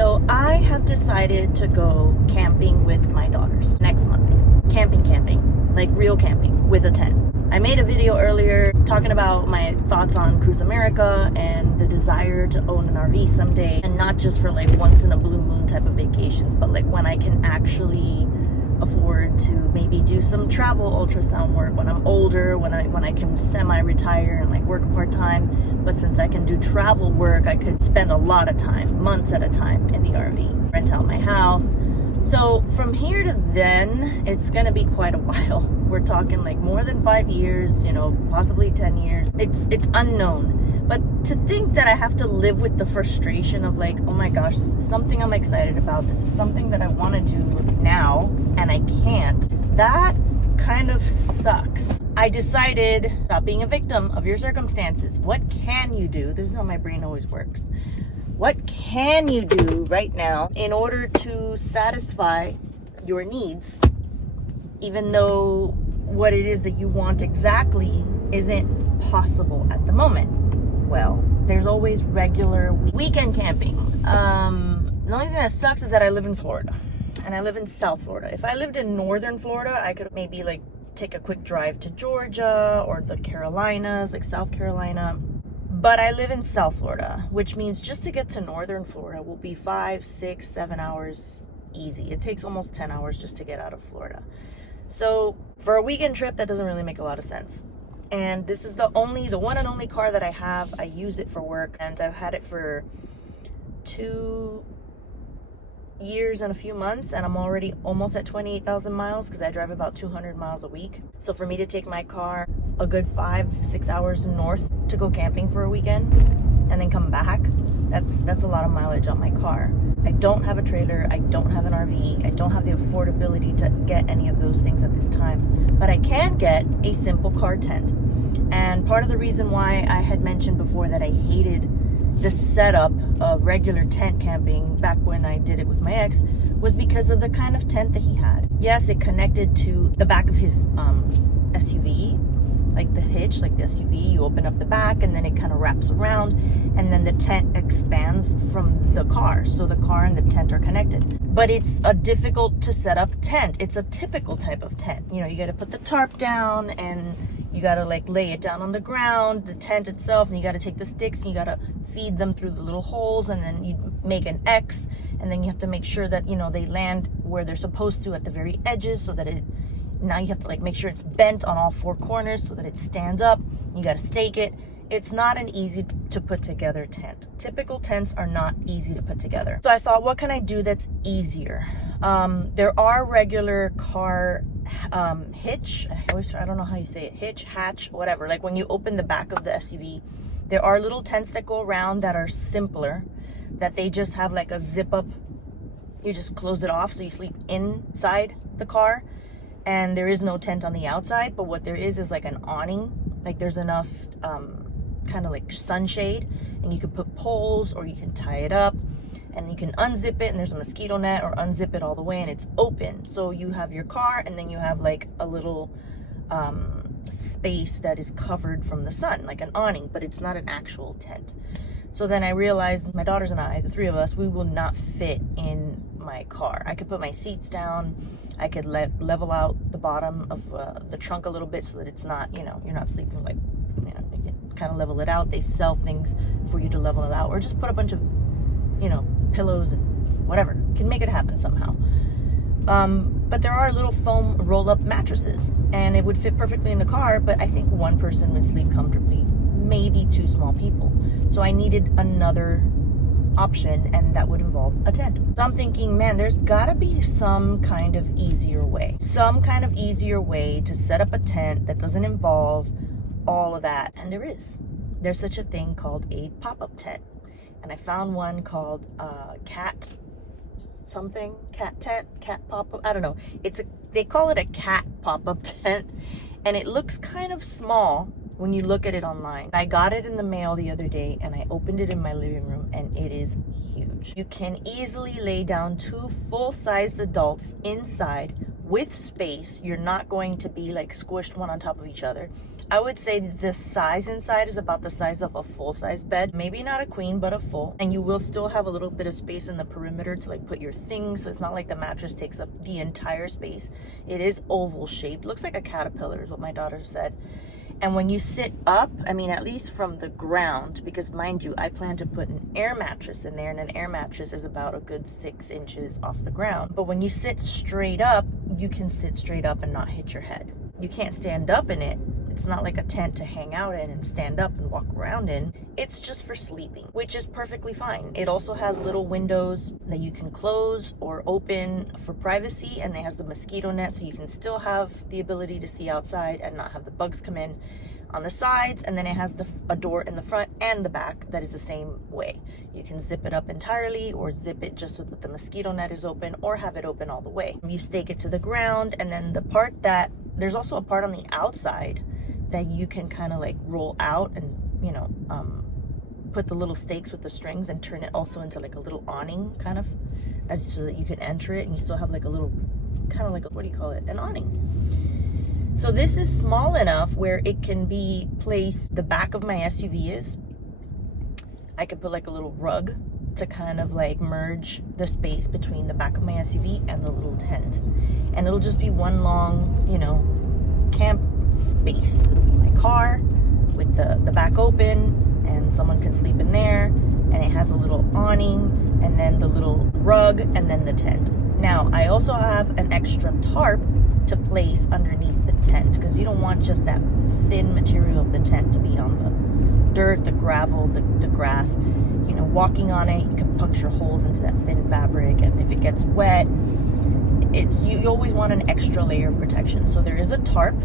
So I have decided to go camping with my daughters next month. Camping, like real camping with a tent. I made a video earlier talking about my thoughts on Cruise America and the desire to own an RV someday, and not just for like once in a blue moon type of vacations, but like when I can actually afford to maybe do some travel ultrasound work when I'm older, when I can semi-retire and like work part-time. But since I can do travel work, I could spend a lot of time, months at a time, in the RV, rent out my house. So from here to then, it's gonna be quite a while. We're talking like more than 5 years, possibly 10 years. It's unknown. But to think that I have to live with the frustration of like, oh my gosh, this is something I'm excited about. This is something that I want to do now and I can't. That kind of sucks. I decided, stop being a victim of your circumstances. What can you do? This is how my brain always works. What can you do right now in order to satisfy your needs, even though what it is that you want exactly isn't possible at the moment? Well, there's always regular weekend camping. The only thing that sucks is that I live in Florida, and I live in South Florida. If I lived in northern Florida, I could maybe like take a quick drive to Georgia or the Carolinas, like South Carolina. But I live in South Florida, which means just to get to northern Florida will be 5, 6, 7 hours easy. It takes almost 10 hours just to get out of Florida. So for a weekend trip, that doesn't really make a lot of sense. And this is the one and only car that I have. I use it for work, and I've had it for 2 years and a few months, and I'm already almost at 28,000 miles because I drive about 200 miles a week. So for me to take my car a good 5-6 hours north to go camping for a weekend and then come back, that's a lot of mileage on my car. I don't have a trailer, I don't have an RV, I don't have the affordability to get any of those things at this time, but I can get a simple car tent. And part of the reason why I had mentioned before that I hated the setup of regular tent camping back when I did it with my ex was because of the kind of tent that he had. Yes, it connected to the back of his SUV, like the hitch, like the SUV, you open up the back and then it kind of wraps around, and then the tent expands from the car. So the car and the tent are connected. But it's a difficult to set up tent. It's a typical type of tent. You got to put the tarp down, and you got to like lay it down on the ground, the tent itself, and you got to take the sticks and you got to feed them through the little holes, and then you make an X, and then you have to make sure that, they land where they're supposed to at the very edges, so that now you have to like make sure it's bent on all 4 corners so that it stands up. You got to stake it. It's not an easy to put together tent. Typical tents are not easy to put together. So I thought, what can I do that's easier? There are regular car hitch. I don't know how you say it. Hitch, hatch, whatever. Like when you open the back of the SUV, there are little tents that go around that are simpler, that they just have like a zip up. You just close it off so you sleep inside the car. And there is no tent on the outside, but what there is like an awning. Like there's enough kind of like sunshade, and you can put poles or you can tie it up, and you can unzip it, and there's a mosquito net, or unzip it all the way and it's open. So you have your car, and then you have like a little space that is covered from the sun, like an awning, but it's not an actual tent. So then I realized my daughters and I, the 3 of us, we will not fit in my car. I could put my seats down. I could level out the bottom of the trunk a little bit so that it's not, you're not sleeping like, you can kind of level it out. They sell things for you to level it out, or just put a bunch of, pillows and whatever. You can make it happen somehow. But there are little foam roll-up mattresses, and it would fit perfectly in the car, but I think 1 person would sleep comfortably, maybe 2 small people. So I needed another option, and that would involve a tent. So I'm thinking, man, there's gotta be some kind of easier way to set up a tent that doesn't involve all of that. And there's such a thing called a pop-up tent, and I found one called cat pop-up. I don't know, they call it a cat pop-up tent, and it looks kind of small when you look at it online. I got it in the mail the other day, and I opened it in my living room, and it is huge. You can easily lay down 2 full-sized adults inside with space. You're not going to be like squished one on top of each other. I would say the size inside is about the size of a full-size bed. Maybe not a queen, but a full. And you will still have a little bit of space in the perimeter to like put your things. So it's not like the mattress takes up the entire space. It is oval shaped. Looks like a caterpillar is what my daughter said. And when you sit up, I mean, at least from the ground, because mind you, I plan to put an air mattress in there, and an air mattress is about a good 6 inches off the ground. But when you sit straight up, you can sit straight up and not hit your head. You can't stand up in it. It's not like a tent to hang out in and stand up and walk around in. It's just for sleeping, which is perfectly fine. It also has little windows that you can close or open for privacy, and it has the mosquito net, so you can still have the ability to see outside and not have the bugs come in on the sides. And then it has a door in the front and the back that is the same way. You can zip it up entirely or zip it just so that the mosquito net is open, or have it open all the way. You stake it to the ground, and then there's also a part on the outside that you can kind of like roll out and, you know, put the little stakes with the strings and turn it also into like a little awning kind of, so that you can enter it and you still have like a little, kind of like, what do you call it? An awning. So this is small enough where it can be placed, the back of my SUV is, I could put like a little rug to kind of like merge the space between the back of my SUV and the little tent. And it'll just be one long, you know, camp space. It'll be my car with the back open, and someone can sleep in there, and it has a little awning, and then the little rug, and then the tent. Now I also have an extra tarp to place underneath the tent, because you don't want just that thin material of the tent to be on the dirt, the gravel, the grass. You know, walking on it, you can puncture holes into that thin fabric, and if it gets wet, you always want an extra layer of protection. So there is a tarp,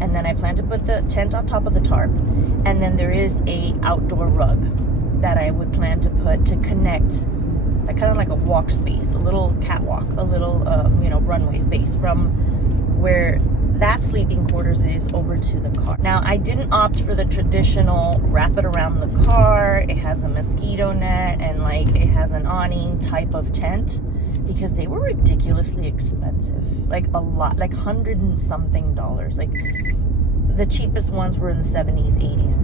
and then I plan to put the tent on top of the tarp, and then there is a outdoor rug that I would plan to put to connect, like kind of like a walk space, a little catwalk, a little you know, runway space from where that sleeping quarters is over to the car. Now I didn't opt for the traditional wrap it around the car, it has a mosquito net, and like it has an awning type of tent, because they were ridiculously expensive, like a lot, like $100 and something. Like the cheapest ones were in the 70s, 80s.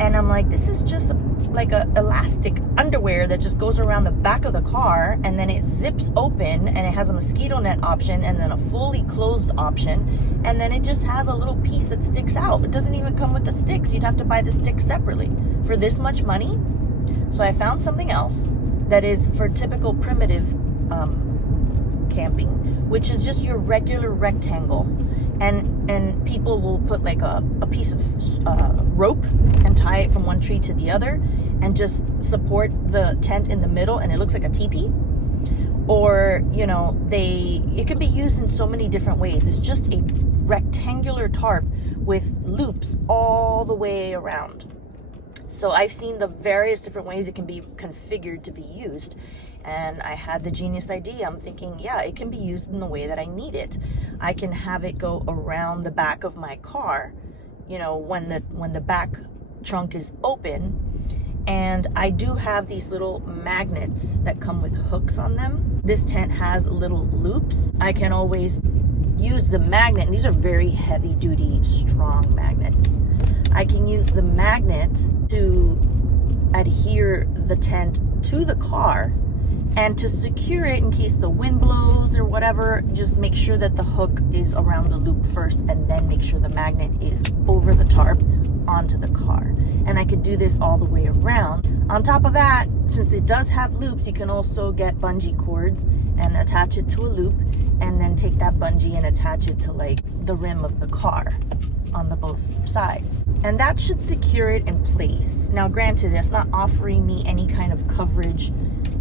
And I'm like, this is just like a elastic underwear that just goes around the back of the car, and then it zips open, and it has a mosquito net option, and then a fully closed option, and then it just has a little piece that sticks out. It doesn't even come with the sticks. You'd have to buy the sticks separately for this much money. So I found something else that is for typical primitive camping, which is just your regular rectangle, and people will put like a piece of rope and tie it from one tree to the other and just support the tent in the middle, and it looks like a teepee. Or, you know, it can be used in so many different ways. It's just a rectangular tarp with loops all the way around. So I've seen the various different ways it can be configured to be used. And I had the genius idea. I'm thinking, yeah, it can be used in the way that I need it. I can have it go around the back of my car, you know, when the back trunk is open. And I do have these little magnets that come with hooks on them. This tent has little loops. I can always use the magnet, and these are very heavy duty, strong magnets. I can use the magnet to adhere the tent to the car, and to secure it in case the wind blows or whatever, just make sure that the hook is around the loop first, and then make sure the magnet is over the tarp onto the car. And I could do this all the way around. On top of that, since it does have loops, you can also get bungee cords and attach it to a loop, and then take that bungee and attach it to like the rim of the car on the both sides. And that should secure it in place. Now granted, it's not offering me any kind of coverage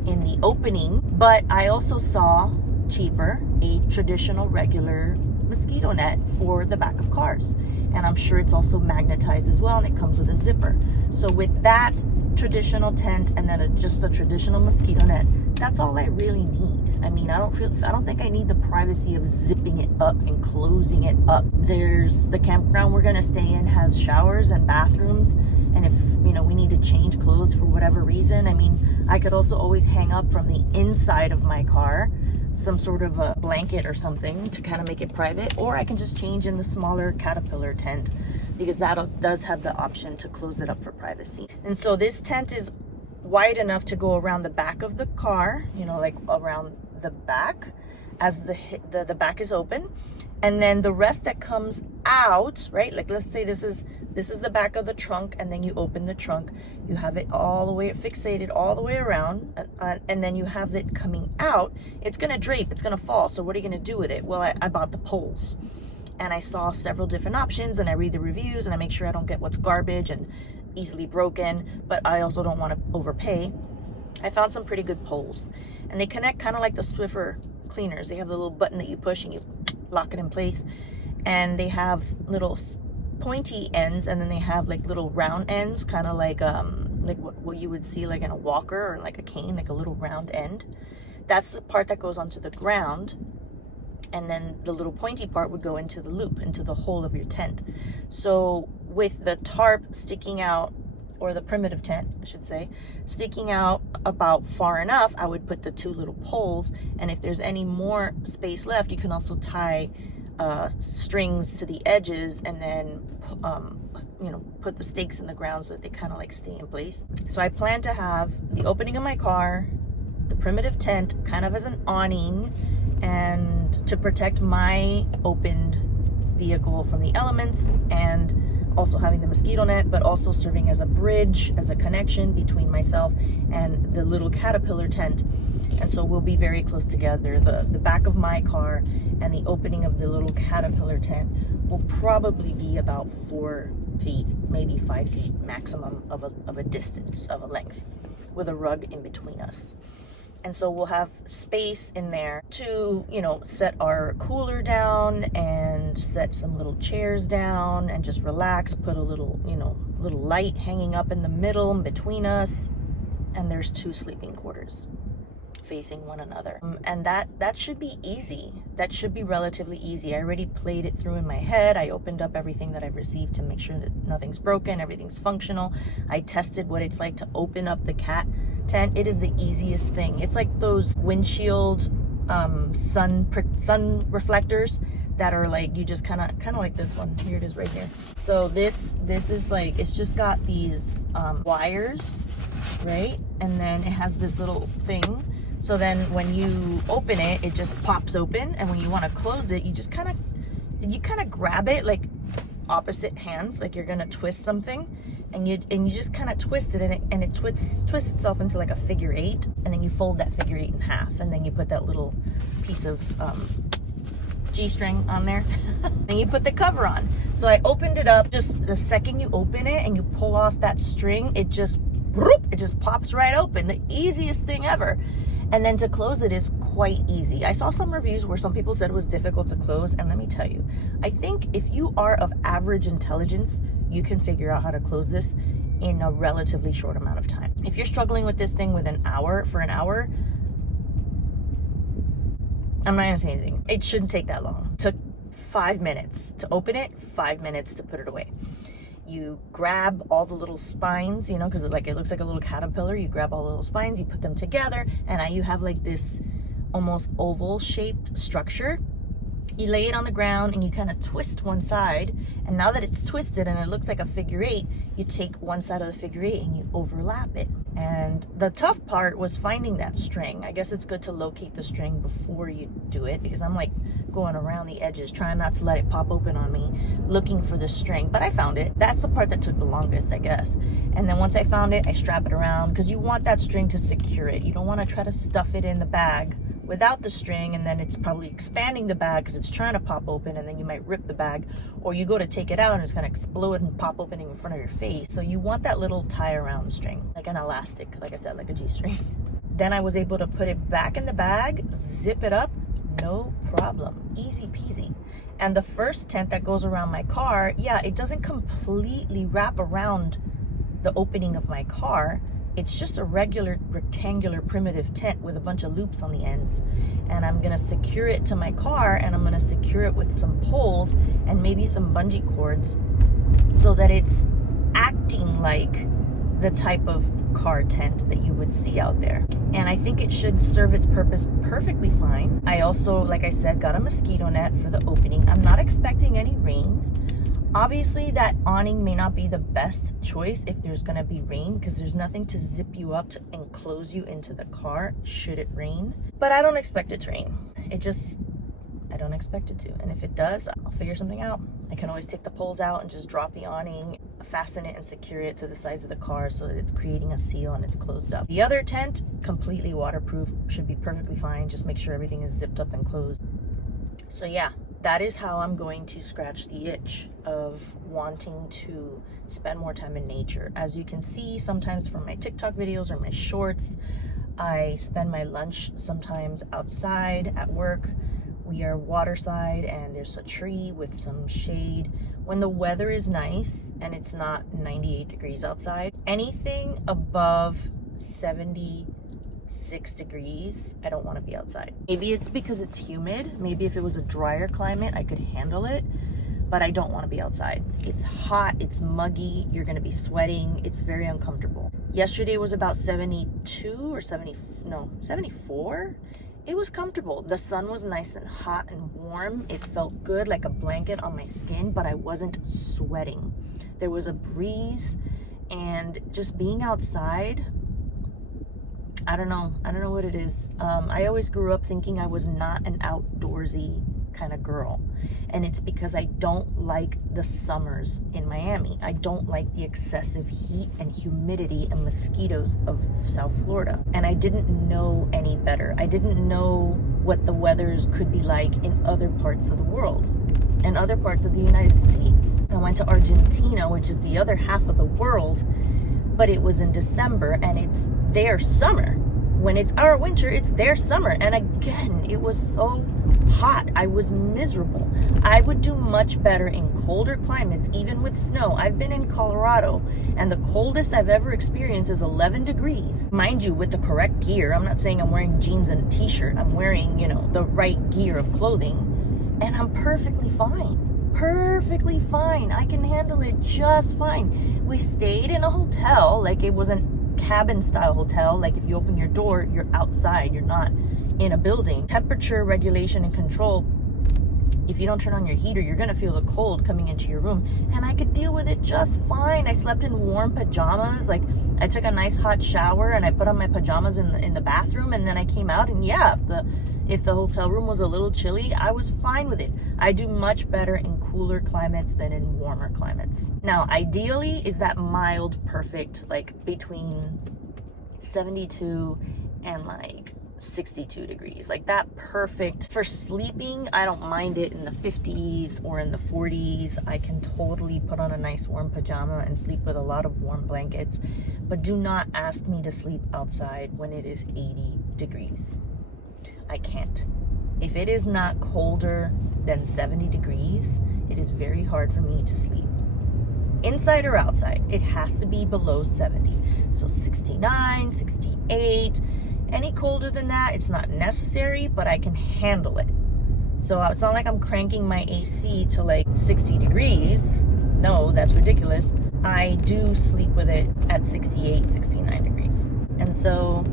in the opening, but I also saw cheaper a traditional regular mosquito net for the back of cars, and I'm sure it's also magnetized as well, and it comes with a zipper. So with that traditional tent and then just a traditional mosquito net, that's all I really need. I mean, I don't think I need the privacy of zipping it up and closing it up. There's the campground we're gonna stay in has showers and bathrooms, and if, you know, we need to change clothes for whatever reason, I mean, I could also always hang up from the inside of my car some sort of a blanket or something to kind of make it private, or I can just change in the smaller caterpillar tent because that does have the option to close it up for privacy. And so this tent is wide enough to go around the back of the car, you know, like around the back as the back is open. And then the rest that comes out, right? Like let's say this is the back of the trunk, and then you open the trunk, you have it all the way fixated all the way around, and then you have it coming out. It's gonna drape, it's gonna fall. So what are you gonna do with it? Well, I bought the poles, and I saw several different options, and I read the reviews, and I make sure I don't get what's garbage and easily broken, but I also don't want to overpay. I found some pretty good poles, and they connect kind of like the Swiffer cleaners. They have the little button that you push and you lock it in place, and they have little pointy ends, and then they have like little round ends, kind of like what you would see like in a walker or like a cane, like a little round end. That's the part that goes onto the ground, and then the little pointy part would go into the loop, into the hole of your tent. So with the tarp sticking out, or the primitive tent, I should say, sticking out about far enough, I would put the two little poles, and if there's any more space left, you can also tie strings to the edges, and then you know, put the stakes in the ground so that they kind of like stay in place. So I plan to have the opening of my car, the primitive tent kind of as an awning, and to protect my opened vehicle from the elements, and also having the mosquito net, but also serving as a bridge, as a connection between myself and the little caterpillar tent. And so we'll be very close together. The back of my car and the opening of the little caterpillar tent will probably be about 4 feet, maybe 5 feet maximum of a distance, of a length, with a rug in between us. And so we'll have space in there to, you know, set our cooler down and set some little chairs down and just relax, put a little, you know, little light hanging up in the middle in between us. And there's 2 sleeping quarters facing one another. And that should be easy. That should be relatively easy. I already played it through in my head. I opened up everything that I've received to make sure that nothing's broken, everything's functional. I tested what it's like to open up the cat tent. It is the easiest thing. It's like those windshield sun reflectors that are like, you just kind of like this one. Here it is right here. So this is like, it's just got these wires, right? And then it has this little thing. So then when you open it, it just pops open, and when you want to close it, you just kind of grab it like opposite hands, like you're gonna twist something, and you just kind of twist it, and it twists itself into like a figure 8, and then you fold that figure 8 in half, and then you put that little piece of G-string on there, and you put the cover on. So I opened it up. Just the second you open it and you pull off that string, it just pops right open. The easiest thing ever. And then to close it is quite easy. I saw some reviews where some people said it was difficult to close, and let me tell you, I think if you are of average intelligence, you can figure out how to close this in a relatively short amount of time. If you're struggling with this thing with for an hour, I'm not gonna say anything. It shouldn't take that long. It took 5 minutes to open it, 5 minutes to put it away. You grab all the little spines, you know, because it looks like a little caterpillar. You grab all the little spines, you put them together, and now you have like this almost oval shaped structure. You lay it on the ground and you kind of twist one side, and now that it's twisted and it looks like a figure 8, you take one side of the figure 8 and you overlap it. And the tough part was finding that string. I guess it's good to locate the string before you do it, because I'm like going around the edges trying not to let it pop open on me, looking for the string. But I found it. That's the part that took the longest, I guess. And then once I found it, I strap it around, because you want that string to secure it. You don't want to try to stuff it in the bag without the string, and then it's probably expanding the bag because it's trying to pop open, and then you might rip the bag, or you go to take it out and it's going to explode and pop opening in front of your face. So you want that little tie around the string, like an elastic, like I said, like a G-string. Then I was able to put it back in the bag, zip it up, no problem, easy peasy. And the first tent that goes around my car, yeah, it doesn't completely wrap around the opening of my car. It's just a regular rectangular primitive tent with a bunch of loops on the ends. And I'm gonna secure it to my car, and I'm gonna secure it with some poles and maybe some bungee cords, so that it's acting like the type of car tent that you would see out there. And I think it should serve its purpose perfectly fine. I also, like I said, got a mosquito net for the opening. I'm not expecting any rain. Obviously, that awning may not be the best choice if there's gonna be rain, because there's nothing to zip you up to enclose you into the car should it rain. But I don't expect it to rain. I don't expect it to. And if it does, I'll figure something out. I can always take the poles out and just drop the awning, fasten it and secure it to the sides of the car so that it's creating a seal and it's closed up. The other tent, completely waterproof, should be perfectly fine. Just make sure everything is zipped up and closed. So yeah, that is how I'm going to scratch the itch of wanting to spend more time in nature. As you can see, sometimes from my TikTok videos or my shorts, I spend my lunch sometimes outside at work. We are waterside and there's a tree with some shade. When the weather is nice and it's not 98 degrees outside, anything above 76 degrees, I don't want to be outside. Maybe it's because it's humid. Maybe if it was a drier climate, I could handle it, but I don't want to be outside. It's hot, it's muggy, you're going to be sweating. It's very uncomfortable. Yesterday was about 72 or 74. It was comfortable. The sun was nice and hot and warm. It felt good, like a blanket on my skin, but I wasn't sweating. There was a breeze, and just being outside, I don't know what it is. I always grew up thinking I was not an outdoorsy kind of girl, and it's because I don't like the summers in Miami. I don't like the excessive heat and humidity and mosquitoes of South Florida, and I didn't know any better. I didn't know what the weathers could be like in other parts of the world and other parts of the United States. I went to Argentina, which is the other half of the world, but it was in December and it's their summer. When it's our winter, it's their summer. And again, it was so hot. I was miserable. I would do much better in colder climates, even with snow. I've been in Colorado, and the coldest I've ever experienced is 11 degrees. Mind you, with the correct gear. I'm not saying I'm wearing jeans and a t-shirt. I'm wearing, the right gear of clothing, and I'm perfectly fine. Perfectly fine. I can handle it just fine. We stayed in a hotel, like it wasn't cabin style hotel. Like if you open your door, you're outside, you're not in a building. Temperature regulation and control, if you don't turn on your heater, you're gonna feel the cold coming into your room, and I could deal with it just fine. I slept in warm pajamas. Like I took a nice hot shower and I put on my pajamas in the bathroom, and then I came out, and yeah, if the hotel room was a little chilly, I was fine with it. I do much better in cooler climates than in warmer climates. Now, ideally is that mild, perfect, like between 72 and like 62 degrees, like that perfect. For sleeping, I don't mind it in the 50s or in the 40s. I can totally put on a nice warm pajama and sleep with a lot of warm blankets, but do not ask me to sleep outside when it is 80 degrees. I can't. If it is not colder than 70 degrees, it is very hard for me to sleep. Inside or outside, it has to be below 70. So 69, 68, any colder than that, it's not necessary, but I can handle it. So it's not like I'm cranking my AC to like 60 degrees. No, that's ridiculous. I do sleep with it at 68, 69 degrees. And so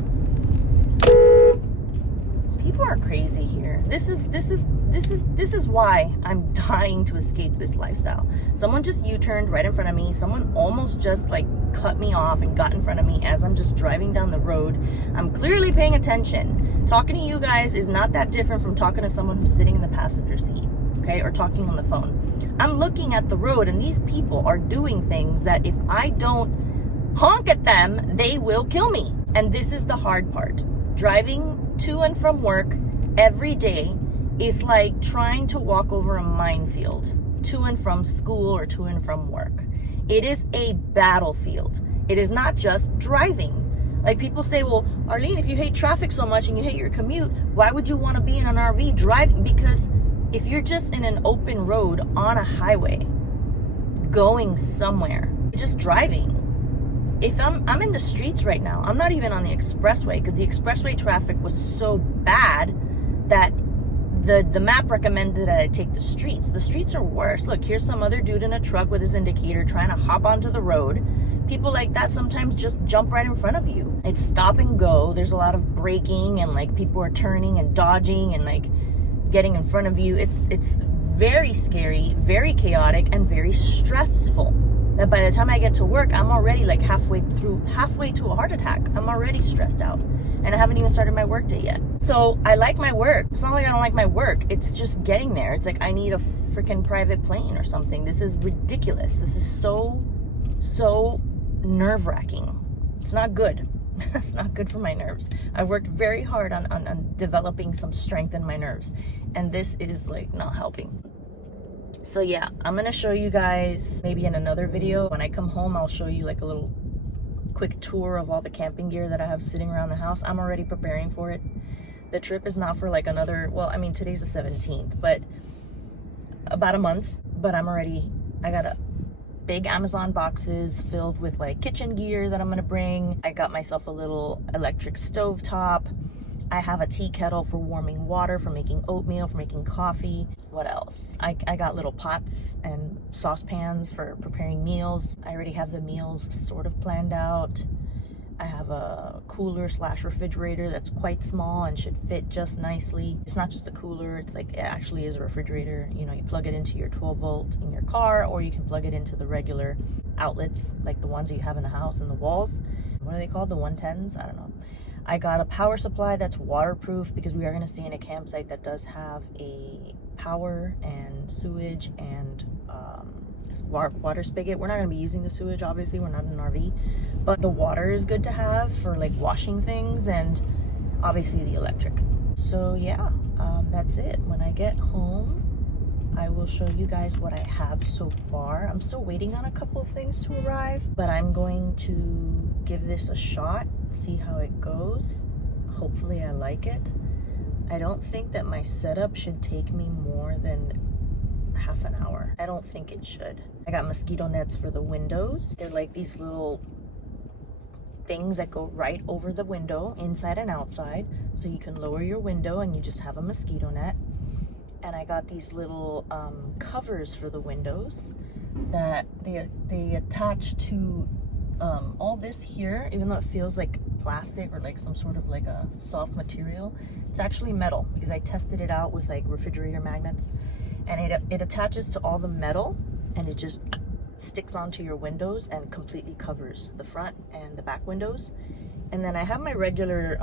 people are crazy here. This is why I'm dying to escape this lifestyle. Someone just U-turned right in front of me. Someone almost just like cut me off and got in front of me as I'm just driving down the road. I'm clearly paying attention. Talking to you guys is not that different from talking to someone who's sitting in the passenger seat, okay, or talking on the phone. I'm looking at the road, and these people are doing things that if I don't honk at them, they will kill me. And this is the hard part. Driving to and from work every day is like trying to walk over a minefield to and from school or to and from work. It is a battlefield. It is not just driving. Like people say, well, Arlene, if you hate traffic so much and you hate your commute, why would you want to be in an RV driving? Because if you're just in an open road on a highway going somewhere, just driving. If I'm in the streets right now, I'm not even on the expressway, because the expressway traffic was so bad that the map recommended that I take the streets. The streets are worse. Look, here's some other dude in a truck with his indicator trying to hop onto the road. People like that sometimes just jump right in front of you. It's stop and go. There's a lot of braking, and like people are turning and dodging and like getting in front of you. It's very scary, very chaotic, and very stressful. That by the time I get to work, I'm already like halfway to a heart attack. I'm already stressed out, and I haven't even started my work day yet. So I like my work. It's not like I don't like my work. It's just getting there. It's like I need a freaking private plane or something. This is ridiculous. This is so nerve-wracking. It's not good. It's not good for my nerves. I've worked very hard on developing some strength in my nerves, and this is like not helping. So yeah, I'm gonna show you guys maybe in another video. When I come home, I'll show you like a little quick tour of all the camping gear that I have sitting around the house. I'm already preparing for it. The trip is not for like another, well, I mean, today's the 17th, but about a month. But I got a big Amazon boxes filled with like kitchen gear that I'm gonna bring. I got myself a little electric stove top. I have a tea kettle for warming water, for making oatmeal, for making coffee. What else? I got little pots and saucepans for preparing meals. I already have the meals sort of planned out. I have a cooler / refrigerator that's quite small and should fit just nicely. It's not just a cooler, it's like, it actually is a refrigerator. You know, you plug it into your 12 volt in your car, or you can plug it into the regular outlets, like the ones that you have in the house and the walls. What are they called? The 110s? I don't know. I got a power supply that's waterproof because we are going to stay in a campsite that does have a power and sewage and water spigot. We're not going to be using the sewage, obviously. We're not in an RV, but the water is good to have for like washing things, and obviously the electric. So yeah, that's it. When I get home, I will show you guys what I have so far. I'm still waiting on a couple of things to arrive, but I'm going to give this a shot, see how it goes. Hopefully I like it. I don't think that my setup should take me more than half an hour. I don't think it should. I got mosquito nets for the windows. They're like these little things that go right over the window, inside and outside, so you can lower your window and you just have a mosquito net. And I got these little covers for the windows that they attach to all this here, even though it feels like plastic or like some sort of like a soft material. It's actually metal, because I tested it out with like refrigerator magnets, and it attaches to all the metal, and it just sticks onto your windows and completely covers the front and the back windows. And then I have my regular,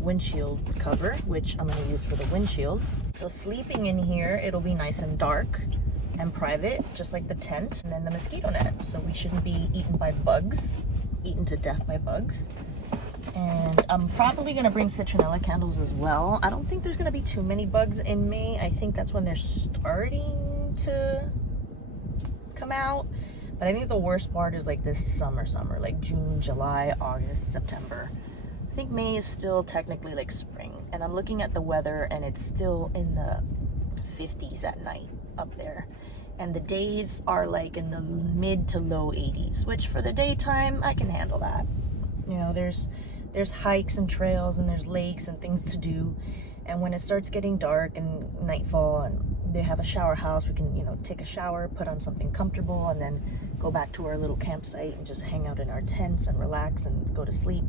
windshield cover, which I'm going to use for the windshield. So sleeping in here, it'll be nice and dark and private, just like the tent. And then the mosquito net, so we shouldn't be eaten to death by bugs. And I'm probably going to bring citronella candles as well. I don't think there's going to be too many bugs in May. I think that's when they're starting to come out. But I think the worst part is like this summer, like June, July, August, September. I think May is still technically like spring. And I'm looking at the weather, and it's still in the 50s at night up there. And the days are like in the mid to low 80s, which for the daytime, I can handle that. You know, there's hikes and trails, and there's lakes and things to do. And when it starts getting dark and nightfall, and they have a shower house, we can, take a shower, put on something comfortable, and then go back to our little campsite and just hang out in our tents and relax and go to sleep.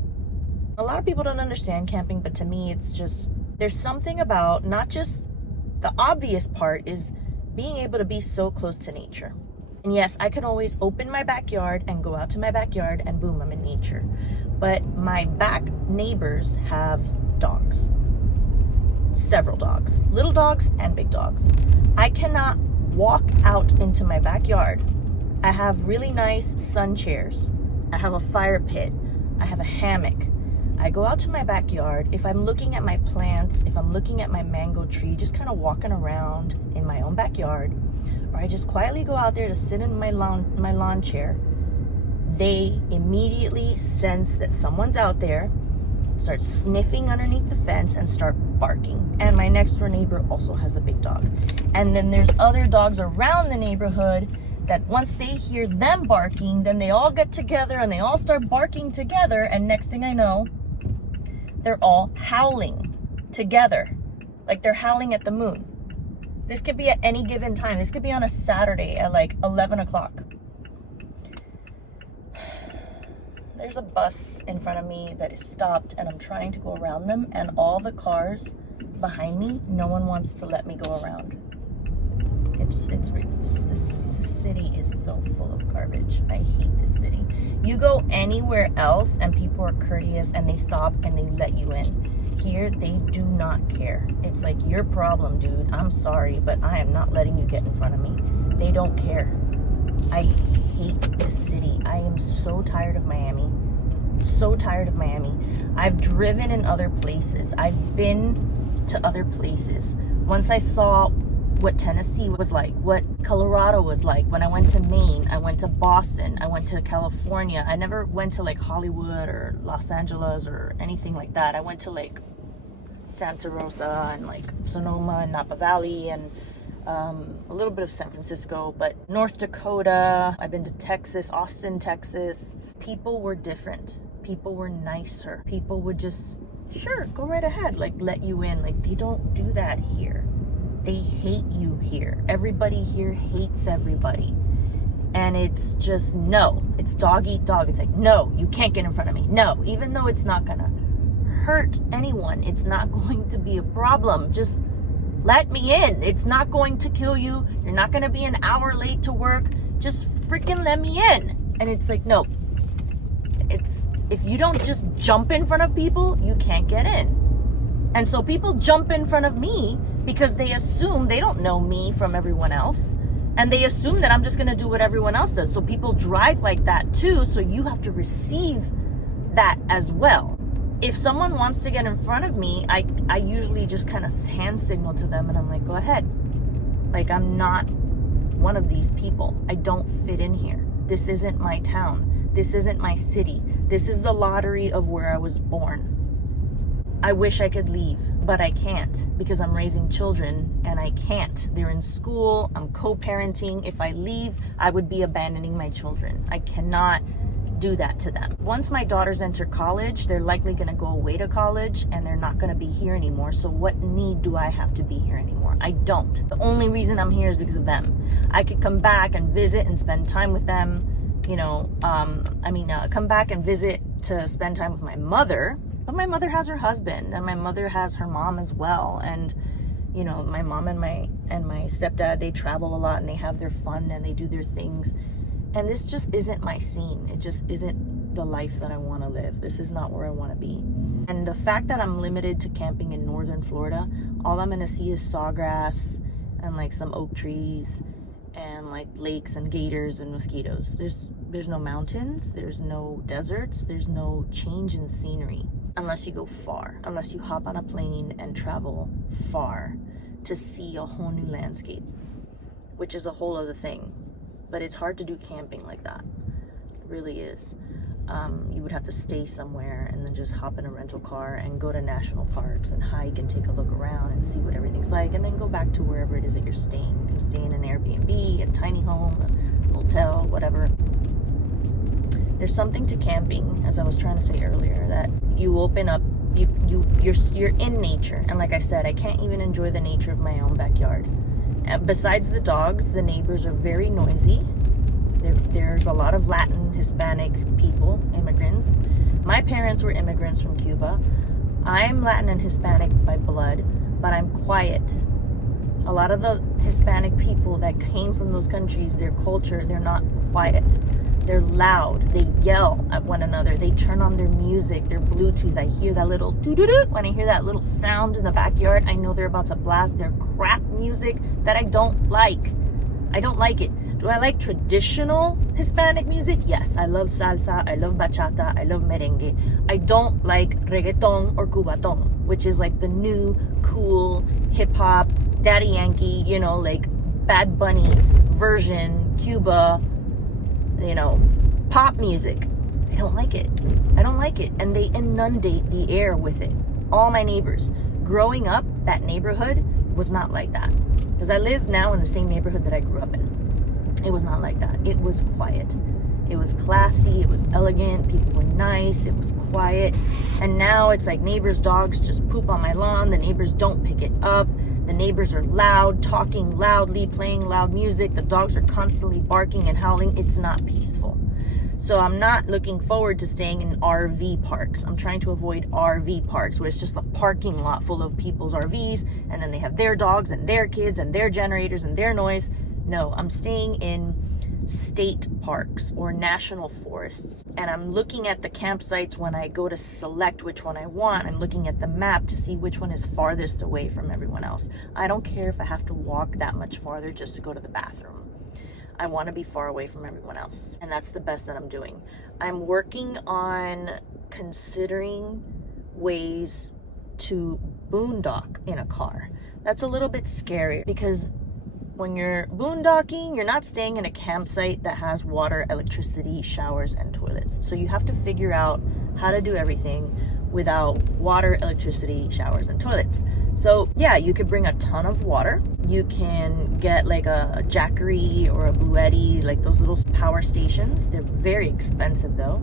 A lot of people don't understand camping, but to me, it's just, there's something about, not just the obvious part is being able to be so close to nature. And yes, I can always open my backyard and go out to my backyard, and boom, I'm in nature. But my back neighbors have dogs. Several dogs, little dogs and big dogs. I cannot walk out into my backyard. I have really nice sun chairs. I have a fire pit. I have a hammock. I go out to my backyard. If I'm looking at my plants, if I'm looking at my mango tree, just kind of walking around in my own backyard, or I just quietly go out there to sit in my lawn chair, they immediately sense that someone's out there, start sniffing underneath the fence, and start barking. And my next door neighbor also has a big dog. And then there's other dogs around the neighborhood that once they hear them barking, then they all get together and they all start barking together. And next thing I know, they're all howling together, like they're howling at the moon. This could be at any given time. This could be on a Saturday at like 11 o'clock. There's a bus in front of me that is stopped, and I'm trying to go around them, and all the cars behind me, no one wants to let me go around. This city is so full of garbage. I hate this city. You go anywhere else and people are courteous and they stop and they let you in. Here, they do not care. It's like, your problem, dude. I'm sorry, but I am not letting you get in front of me. They don't care. I hate this city. I am so tired of Miami. So tired of Miami. I've driven in other places. I've been to other places. Once I saw what Tennessee was like, what Colorado was like. When I went to Maine, I went to Boston, I went to California. I never went to like Hollywood or Los Angeles or anything like that. I went to like Santa Rosa and like Sonoma and Napa Valley and a little bit of San Francisco, but North Dakota. I've been to Texas, Austin, Texas. People were different. People were nicer. People would just, sure, go right ahead, like let you in. Like, they don't do that here. They hate you here. Everybody here hates everybody. And it's just, no. It's dog eat dog. It's like, no, you can't get in front of me. No, even though it's not gonna hurt anyone, it's not going to be a problem. Just let me in. It's not going to kill you. You're not gonna be an hour late to work. Just freaking let me in. And it's like, no. It's, if you don't just jump in front of people, you can't get in. And so people jump in front of me because they assume they don't know me from everyone else. And they assume that I'm just going to do what everyone else does. So people drive like that too. So you have to receive that as well. If someone wants to get in front of me, I usually just kind of hand signal to them and I'm like, go ahead. Like, I'm not one of these people. I don't fit in here. This isn't my town. This isn't my city. This is the lottery of where I was born. I wish I could leave, but I can't because I'm raising children and I can't. They're in school. I'm co-parenting. If I leave, I would be abandoning my children. I cannot do that to them. Once my daughters enter college, they're likely going to go away to college and they're not going to be here anymore. So what need do I have to be here anymore? I don't. The only reason I'm here is because of them. I could come back and visit and spend time with them. You know, come back and visit to spend time with my mother. But my mother has her husband and my mother has her mom as well. And, you know, my mom and my stepdad, they travel a lot and they have their fun and they do their things. And this just isn't my scene. It just isn't the life that I want to live. This is not where I want to be. And the fact that I'm limited to camping in northern Florida, all I'm going to see is sawgrass and like some oak trees and like lakes and gators and mosquitoes. There's no mountains, there's no deserts, there's no change in scenery. Unless you go far, unless you hop on a plane and travel far to see a whole new landscape, which is a whole other thing. But it's hard to do camping like that. It really is. You would have to stay somewhere and then just hop in a rental car and go to national parks and hike and take a look around and see what everything's like and then go back to wherever it is that you're staying. You can stay in an Airbnb, a tiny home, a hotel, whatever. There's something to camping, as I was trying to say earlier, that you open up, you're in nature. And like I said, I can't even enjoy the nature of my own backyard. And besides the dogs, the neighbors are very noisy. There's a lot of Latin, Hispanic people, immigrants. My parents were immigrants from Cuba. I'm Latin and Hispanic by blood, but I'm quiet. A lot of the Hispanic people that came from those countries, their culture, they're not quiet. They're loud. They yell at one another. They turn on their music, their Bluetooth. I hear that little doo-doo-doo. When I hear that little sound in the backyard, I know they're about to blast their crap music that I don't like. I don't like it. Do I like traditional Hispanic music? Yes. I love salsa. I love bachata. I love merengue. I don't like reggaeton or cubatón, which is like the new cool hip-hop, Daddy Yankee, you know, like Bad Bunny version, Cuba, you know, pop music. I don't like it. I don't like it. And they inundate the air with it. All my neighbors. Growing up, that neighborhood was not like that. Because I live now in the same neighborhood that I grew up in. It was not like that. It was quiet. It was classy. It was elegant. People were nice. It was quiet. And now it's like neighbors' dogs just poop on my lawn. The neighbors don't pick it up. The neighbors are loud, talking loudly, playing loud music. The dogs are constantly barking and howling. It's not peaceful. So I'm not looking forward to staying in RV parks. I'm trying to avoid RV parks where it's just a parking lot full of people's RVs, and then they have their dogs and their kids and their generators and their noise. No, I'm staying in state parks or national forests, and I'm looking at the campsites when I go to select which one I want. I'm looking at the map to see which one is farthest away from everyone else. I don't care if I have to walk that much farther just to go to the bathroom. I want to be far away from everyone else, and that's the best that I'm doing. I'm working on considering ways to boondock in a car. That's a little bit scary because when you're boondocking, you're not staying in a campsite that has water, electricity, showers, and toilets. So you have to figure out how to do everything without water, electricity, showers, and toilets. So yeah, you could bring a ton of water. You can get like a Jackery or a Bluetti, like those little power stations. They're very expensive though.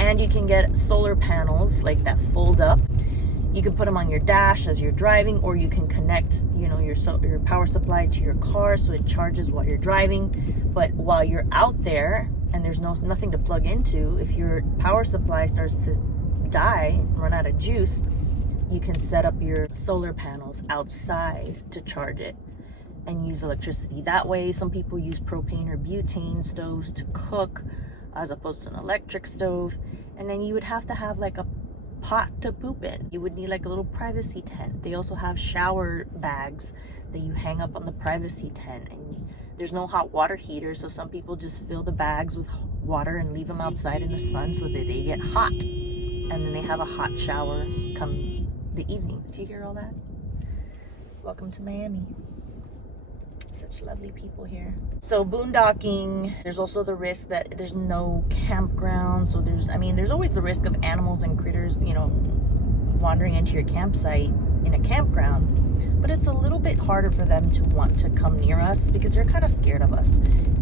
And you can get solar panels like that fold up. You can put them on your dash as you're driving, or you can connect, your power supply to your car so it charges while you're driving. But while you're out there and there's nothing to plug into, if your power supply starts to die, run out of juice, you can set up your solar panels outside to charge it and use electricity. That way, some people use propane or butane stoves to cook as opposed to an electric stove. And then you would have to have like a pot to poop in. You would need like a little privacy tent. They also have shower bags that you hang up on the privacy tent, and there's no hot water heater, so some people just fill the bags with water and leave them outside in the sun so that they get hot, and then they have a hot shower come the evening. Did you hear all that? Welcome to Miami. Such lovely people here. So boondocking, there's also the risk that there's no campground. So there's always the risk of animals and critters, wandering into your campsite in a campground. But it's a little bit harder for them to want to come near us because they're kind of scared of us.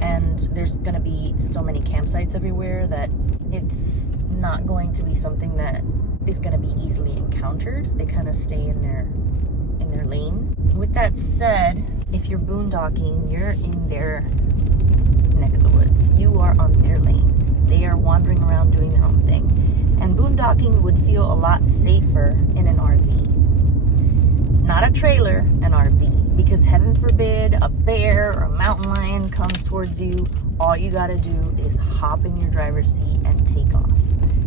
And there's going to be so many campsites everywhere that it's not going to be something that is going to be easily encountered. They kind of stay in their lane. With that said, if you're boondocking, you're in their neck of the woods. You are on their lane. They are wandering around doing their own thing. And boondocking would feel a lot safer in an RV. Not a trailer, an RV. Because heaven forbid a bear or a mountain lion comes towards you, all you gotta do is hop in your driver's seat and take off.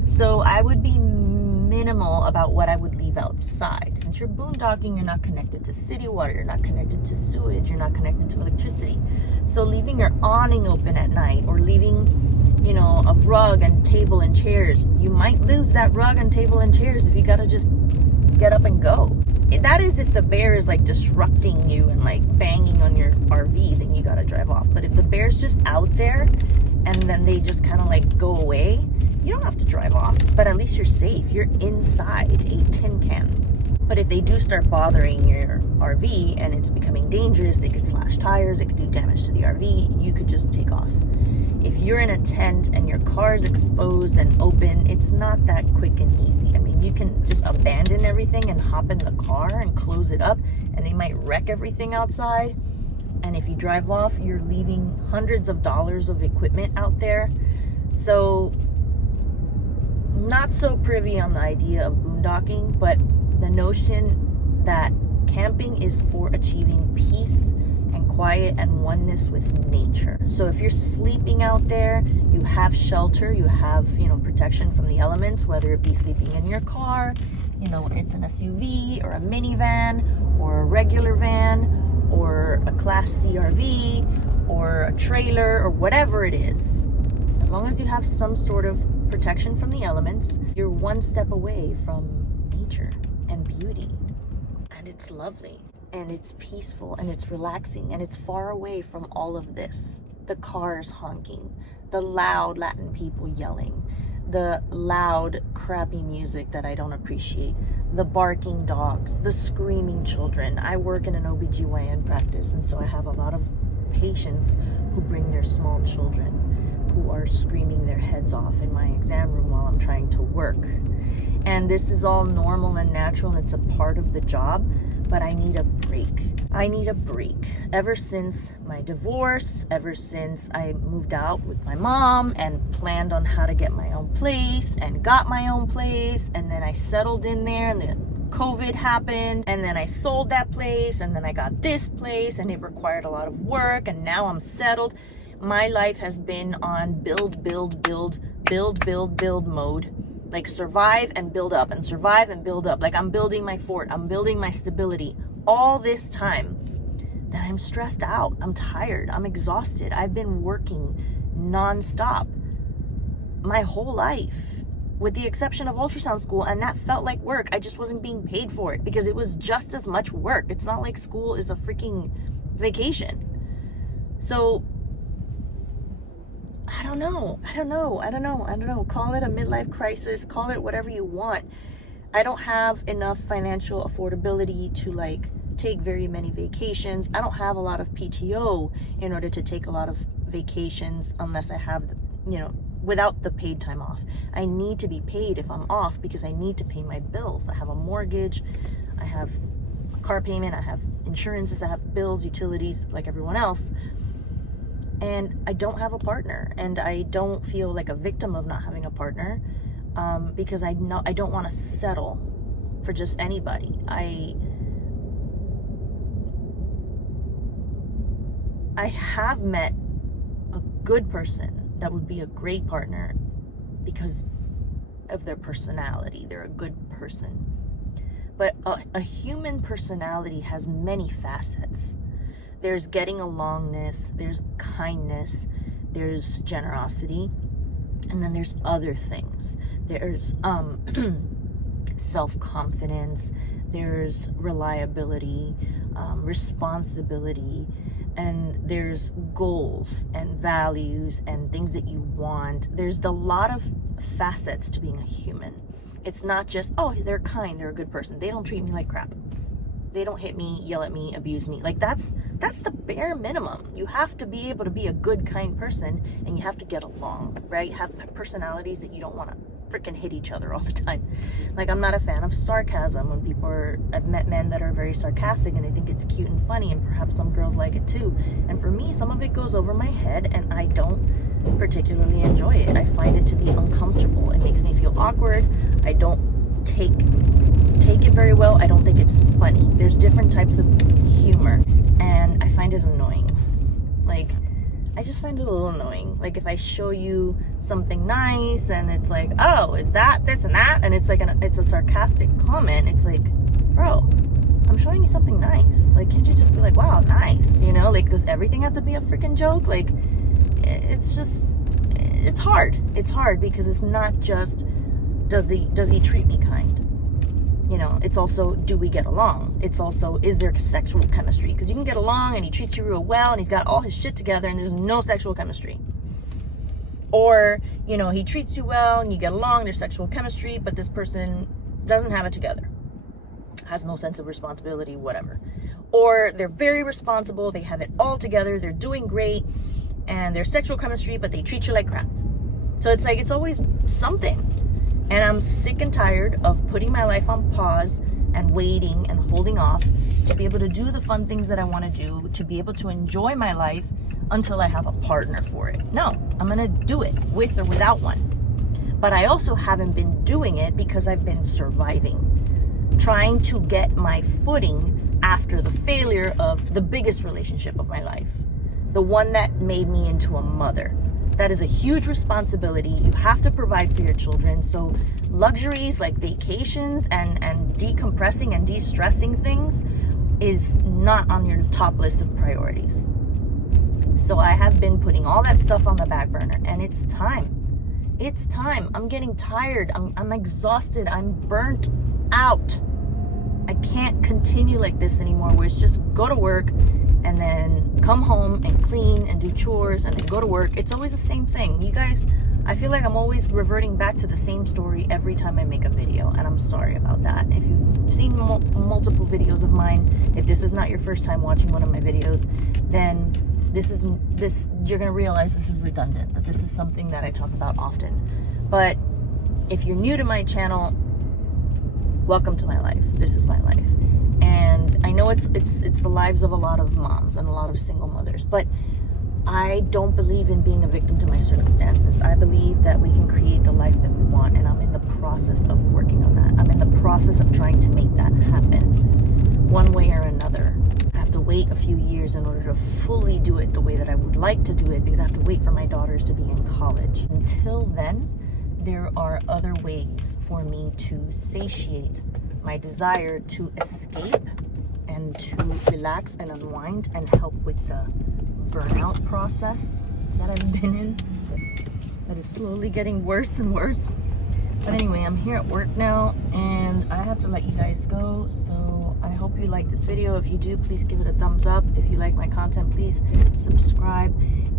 So I would be minimal about what I would leave outside. Since you're boondocking, you're not connected to city water, you're not connected to sewage, you're not connected to electricity. So leaving your awning open at night, or leaving, a rug and table and chairs, you might lose that rug and table and chairs if you gotta just get up and go. That is if the bear is like disrupting you and like banging on your RV, then you gotta drive off. But if the bear's just out there and then they just kind of like go away, you don't have to drive off, but at least you're safe. You're inside a tin can. But if they do start bothering your RV and it's becoming dangerous, they could slash tires, it could do damage to the RV, you could just take off. If you're in a tent and your car is exposed and open, it's not that quick and easy. I mean, you can just abandon everything and hop in the car and close it up, and they might wreck everything outside. And if you drive off, you're leaving hundreds of dollars of equipment out there. So not so privy on the idea of boondocking, but the notion that camping is for achieving peace and quiet and oneness with nature. So if you're sleeping out there, you have shelter, you have, protection from the elements, whether it be sleeping in your car, it's an SUV or a minivan or a regular van or a Class C RV or a trailer or whatever it is. As long as you have some sort of protection from the elements, you're one step away from nature and beauty. And it's lovely, and it's peaceful, and it's relaxing, and it's far away from all of this. The cars honking, the loud Latin people yelling, the loud crappy music that I don't appreciate, the barking dogs, the screaming children. I work in an OBGYN practice, and so I have a lot of patients who bring their small children. who are screaming their heads off in my exam room while I'm trying to work. And this is all normal and natural, and it's a part of the job, but I need a break. I need a break. Ever since my divorce, ever since I moved out with my mom and planned on how to get my own place and got my own place, and then I settled in there, and then COVID happened, and then I sold that place, and then I got this place, and it required a lot of work, and now I'm settled. My life has been on build mode. Like survive and build up and survive and build up. Like I'm building my fort. I'm building my stability. All this time that I'm stressed out. I'm tired. I'm exhausted. I've been working nonstop my whole life, with the exception of ultrasound school. And that felt like work. I just wasn't being paid for it because it was just as much work. It's not like school is a freaking vacation. So I don't know. Call it a midlife crisis, call it whatever you want. I don't have enough financial affordability to like take very many vacations. I don't have a lot of PTO in order to take a lot of vacations unless I have, without the paid time off. I need to be paid if I'm off because I need to pay my bills. I have a mortgage, I have a car payment, I have insurances, I have bills, utilities like everyone else. And I don't have a partner, and I don't feel like a victim of not having a partner, because I don't want to settle for just anybody. I have met a good person that would be a great partner because of their personality. They're a good person. But a human personality has many facets. There's getting alongness, there's kindness, there's generosity, and then there's other things. There's self-confidence, there's reliability, responsibility, and there's goals and values and things that you want. There's a lot of facets to being a human. It's not just, oh, they're kind, they're a good person, they don't treat me like crap. They don't hit me, yell at me, abuse me. Like that's the bare minimum. You have to be able to be a good, kind person, and you have to get along, right? Have personalities that you don't want to freaking hit each other all the time. Like I'm not a fan of sarcasm. When people I've met men that are very sarcastic and they think it's cute and funny, and perhaps some girls like it too. And for me, some of it goes over my head, and I don't particularly enjoy it. I find it to be uncomfortable. It makes me feel awkward. I don't take it very well. I don't think it's funny. There's different types of humor, and I find it annoying. Like I just find it a little annoying. Like if I show you something nice and it's like, oh, is that this and that, and it's like it's a sarcastic comment. It's like, bro, I'm showing you something nice. Like can't you just be like, wow, nice? Like does everything have to be a freaking joke? Like it's hard. It's hard because it's not just does he treat me kind? It's also, do we get along? It's also, is there sexual chemistry? Because you can get along and he treats you real well and he's got all his shit together and there's no sexual chemistry. Or, he treats you well and you get along, there's sexual chemistry, but this person doesn't have it together, has no sense of responsibility, whatever. Or they're very responsible, they have it all together, they're doing great, and there's sexual chemistry, but they treat you like crap. So it's like, it's always something. And I'm sick and tired of putting my life on pause and waiting and holding off to be able to do the fun things that I want to do, to be able to enjoy my life until I have a partner for it. No, I'm going to do it with or without one. But I also haven't been doing it because I've been surviving, trying to get my footing after the failure of the biggest relationship of my life, the one that made me into a mother. That is a huge responsibility. You have to provide for your children. So luxuries like vacations and decompressing and de-stressing things is not on your top list of priorities. So I have been putting all that stuff on the back burner, and it's time. It's time. I'm getting tired. I'm exhausted. I'm burnt out. I can't continue like this anymore, where it's just go to work and then come home and clean and do chores and then go to work. It's always the same thing. You guys, I feel like I'm always reverting back to the same story every time I make a video, and I'm sorry about that. If you've seen multiple videos of mine, if this is not your first time watching one of my videos, then you're gonna realize this is redundant, that this is something that I talk about often. But if you're new to my channel, welcome to my life. This is my life. And I know it's the lives of a lot of moms and a lot of single mothers, but I don't believe in being a victim to my circumstances. I believe that we can create the life that we want, and I'm in the process of working on that. I'm in the process of trying to make that happen one way or another. I have to wait a few years in order to fully do it the way that I would like to do it, because I have to wait for my daughters to be in college. Until then, there are other ways for me to satiate my desire to escape and to relax and unwind and help with the burnout process that I've been in, that is slowly getting worse and worse. But anyway, I'm here at work now and I have to let you guys go. So I hope you like this video. If you do, please give it a thumbs up. If you like my content, please subscribe,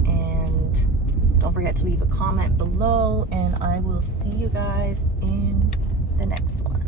and don't forget to leave a comment below, and I will see you guys in the next one.